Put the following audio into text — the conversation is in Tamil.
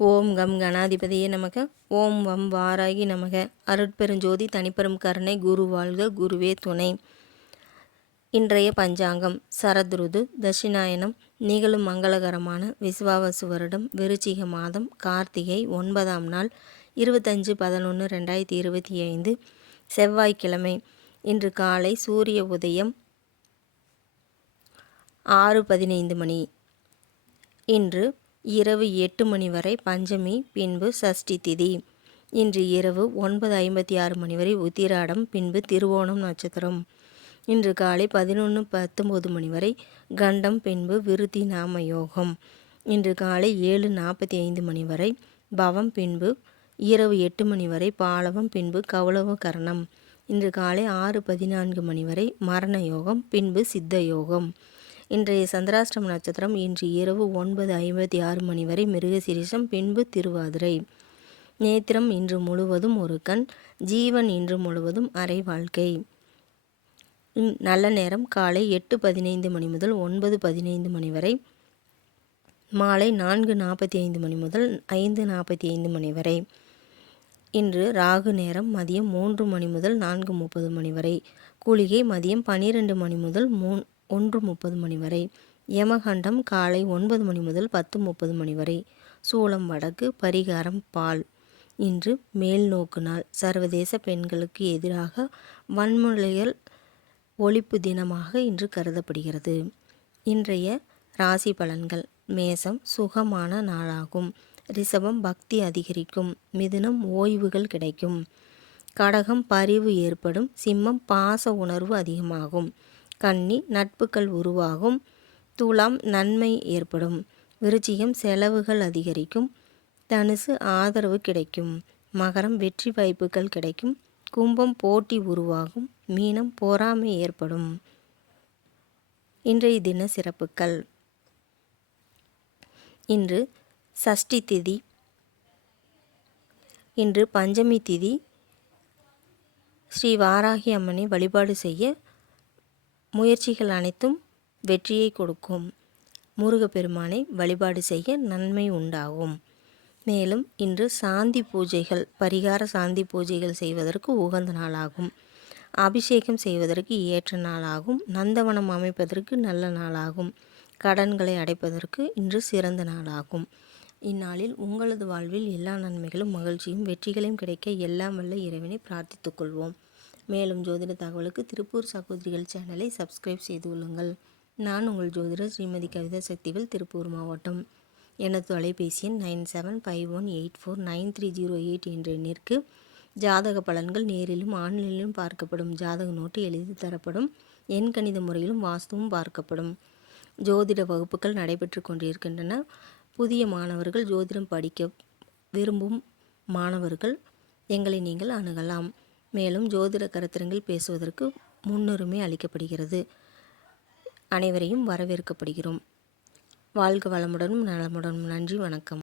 ஓம் கம் கணாதிபதியே நமக. ஓம் வம் வாராகி நமக. அருட்பெருஞ்சோதி தனிப்பெரும் கருணை குரு வாழ்க, குருவே துணை. இன்றைய பஞ்சாங்கம் சரத்ருது தட்சிணாயனம். நிகழும் மங்களகரமான விசுவாவசு வருடம் விருச்சிக மாதம் கார்த்திகை 9ஆம் நாள் 25/11/2025 செவ்வாய்க்கிழமை. இன்று காலை சூரிய உதயம் 6:15 மணி. இன்று இரவு 8 மணி வரை பஞ்சமி, பின்பு சஷ்டி திதி. இன்று இரவு 9:56 மணி வரை உத்திராடம், பின்பு திருவோணம் நட்சத்திரம். இன்று காலை 11:19 மணி வரை கண்டம், பின்பு விருத்தி நாம யோகம். இன்று காலை 7:45 மணி வரை பவம், பின்பு இரவு 8 மணி வரை பாலவம், பின்பு கௌளவ கரணம். இன்று காலை 6:14 மணி வரை மரண யோகம், பின்பு சித்த யோகம். இன்றைய சந்திராஷ்டம நட்சத்திரம் இன்று இரவு 9:56 மணி வரை மிருகசீரிஷம், பின்பு திருவாதிரை. நேத்திரம் இன்று முழுவதும் ஒரு கண். ஜீவன் இன்று முழுவதும் அரை வாழ்க்கை. நல்ல நேரம் காலை 8:15 மணி முதல் 9:15 மணி வரை. மாலை 4:45 மணி முதல் 5:45 மணி வரை. இன்று ராகு நேரம் மதியம் 3 மணி முதல் 4:30 மணி வரை. குளிகை மதியம் 12 மணி முதல் 1:30 மணி வரை. யமகண்டம் காலை 9 மணி முதல் 10:30 மணி வரை. சூலம் வடக்கு. பரிகாரம் பால். இன்று மேல்நோக்கு நாள். சர்வதேச பெண்களுக்கு எதிராக வன்முறைகள் ஒழிப்பு தினமாக இன்று கருதப்படுகிறது. இன்றைய ராசி பலன்கள். மேசம் சுகமான நாளாகும். ரிஷபம் பக்தி அதிகரிக்கும். மிதுனம் ஓய்வுகள் கிடைக்கும். கடகம் பரிவு ஏற்படும். சிம்மம் பாச உணர்வு அதிகமாகும். கன்னி நட்புகள் உருவாகும். துலாம் நன்மை ஏற்படும். விருச்சிகம் செலவுகள் அதிகரிக்கும். தனுசு ஆதரவு கிடைக்கும். மகரம் வெற்றி வாய்ப்புகள் கிடைக்கும். கும்பம் போட்டி உருவாகும். மீனம் பொறாமை ஏற்படும். இன்றைய தின சிறப்புகள். இன்று சஷ்டி திதி. இன்று பஞ்சமி திதி. ஸ்ரீ வாராகி அம்மனை வழிபாடு செய்ய முயற்சிகள் அனைத்தும் வெற்றியை கொடுக்கும். முருகப்பெருமானை வழிபாடு செய்ய நன்மை உண்டாகும். மேலும் இன்று சாந்தி பூஜைகள், பரிகார சாந்தி பூஜைகள் செய்வதற்கு உகந்த நாளாகும். அபிஷேகம் செய்வதற்கு ஏற்ற நாளாகும். நந்தவனம் அமைப்பதற்கு நல்ல நாளாகும். கடன்களை அடைப்பதற்கு இன்று சிறந்த நாளாகும். இந்நாளில் உங்களது வாழ்வில் எல்லா நன்மைகளும் மகிழ்ச்சியும் வெற்றிகளையும் கிடைக்க எல்லாம் வல்ல இறைவனை பிரார்த்தித்துக் கொள்வோம். மேலும் ஜோதிட தகவலுக்கு திருப்பூர் சகோதரிகள் சேனலை சப்ஸ்கிரைப் செய்து கொள்ளுங்கள். நான் உங்கள் ஜோதிடர் ஸ்ரீமதி கவிதா சக்திவேல், திருப்பூர் மாவட்டம். எனது தொலைபேசி எண் 9751849308 என்ற எண்ணிற்கு ஜாதக பலன்கள் நேரிலும் ஆன்லைனிலும் பார்க்கப்படும். ஜாதக நோட்டு எழுதி தரப்படும். எண் கணித முறையிலும் வாஸ்துவும் பார்க்கப்படும். ஜோதிட வகுப்புகள் நடைபெற்று கொண்டிருக்கின்றன. புதிய மாணவர்கள், ஜோதிடம் படிக்க விரும்பும் மாணவர்கள் எங்களை நீங்கள் அணுகலாம். மேலும் ஜோதிட கருத்தரங்கில் பேசுவதற்கு முன்னுரிமை அளிக்கப்படுகிறது. அனைவரையும் வரவேற்கப்படுகிறோம். வாழ்க வளமுடனும் நலமுடனும். நன்றி, வணக்கம்.